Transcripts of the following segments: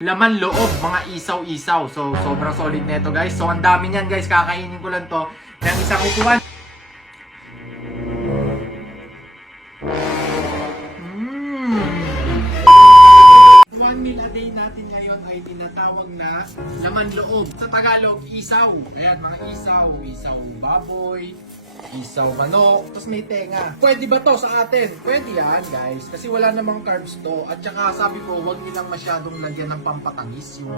Laman loob, mga isaw-isaw. So, sobrang solid nito guys. So, ang dami niyan guys. Kakainin ko lang to ng isang upuan. One meal a day natin ngayon ay tinatawag na laman loob. Sa Tagalog, isaw. Ayan, mga isaw. Isaw baboy, isaw manok, tapos may tenga. Pwede ba to sa atin? Pwede yan guys, kasi wala namang carbs to. At saka sabi ko, huwag nilang masyadong lagyan ng pampatamis, yung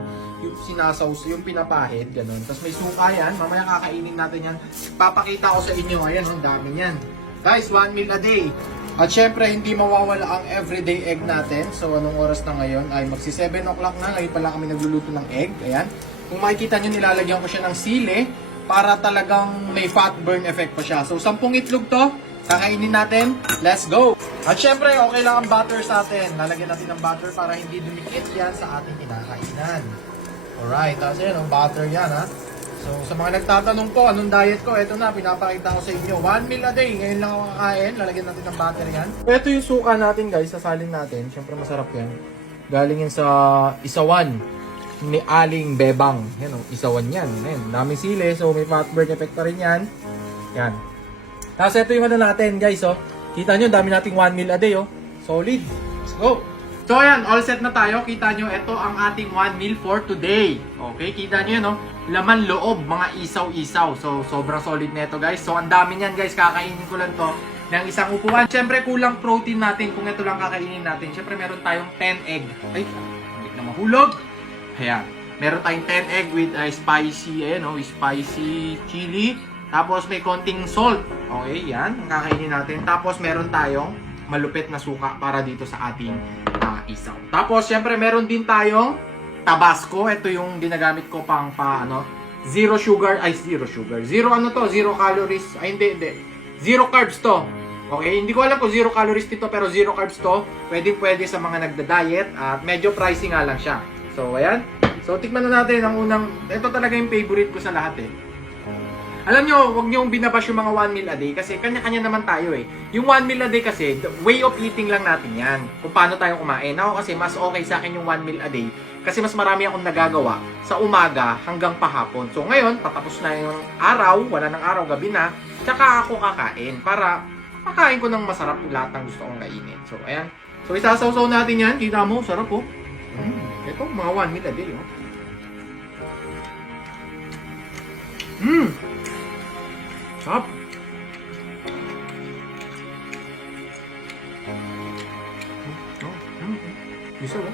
sinasaws, yung pinapahid, ganun. Tapos may suka yan, mamaya kakainin natin yan. Papakita ko sa inyo, ayan, ang dami yan. Guys, 1 meal a day. At syempre, hindi mawawala ang everyday egg natin. So, anong oras na ngayon? Ay, magsi 7 o'clock na. Ngayon pala kami nagluluto ng egg. Ayan. Kung makikita nyo, nilalagyan ko siya ng sili para talagang may fat burn effect pa siya. So, 10 itlog to. Kakainin natin. Let's go! At syempre, okay lang ang butter sa atin. Lalagyan natin ng butter para hindi dumikit yan sa ating kinakainan. Alright. Tapos yan, ang butter yan, ha. So, sa mga nagtatanong po, anong diet ko? Ito na, pinapakita ko sa inyo. 1 meal a day. Ngayon lang ako kakain. Lalagyan natin ng butter yan. Ito yung suka natin, guys. Sasalin natin. Siyempre, masarap yan. Galing yan sa isawan ni Aling Bebang. Yan, oh, isawan yan. Yan, daming sili. So, may fat burn effect pa rin yan. Yan. Tapos, ito yung ano natin, guys, oh. Kita nyo, dami nating 1 meal a day, oh. Solid. Let's go! So, ayan, all set na tayo. Kita nyo, ito ang ating 1 meal for today. Okay, kita nyo yun, no? Laman loob, mga isaw-isaw. So, sobrang solid nito, guys. So, ang dami niyan, guys. Kakainin ko lang to ng isang upuan. Siyempre, kulang protein natin kung ito lang kakainin natin. Siyempre, meron tayong 10 egg. Ay, hindi na mahulog. Ayan. Meron tayong 10 egg with spicy, ayan, no? Spicy chili. Tapos, may konting salt. Okay, yan. Ang kakainin natin. Tapos, meron tayong malupit na suka para dito sa ating isaw. Tapos, syempre, meron din tayong Tabasco. Ito yung ginagamit ko pang zero sugar. Zero ano to? Zero calories. Ay, hindi. Zero carbs to. Okay? Hindi ko alam kung zero calories dito, pero zero carbs to. Pwede sa mga nagda-diet. At medyo pricey nga lang siya. So, ayan. So, tikman na natin ang unang. Ito talaga yung favorite ko sa lahat eh. Alam nyo, huwag nyo binabash yung mga 1 meal a day kasi kanya-kanya naman tayo eh. Yung 1 meal a day kasi, the way of eating lang natin yan. Kung paano tayo kumain. Ako kasi mas okay sa akin yung 1 meal a day kasi mas marami akong nagagawa sa umaga hanggang pahapon. So ngayon, patapos na yung araw, wala ng araw, gabi na, tsaka ako kakain para makain ko ng masarap yung lahat ng gusto kong kainin. So ayan. So isasawsaw natin yan. Kita mo, sarap po. Ito, mga 1 meal a day. Oh. Sarap. Bisa ba?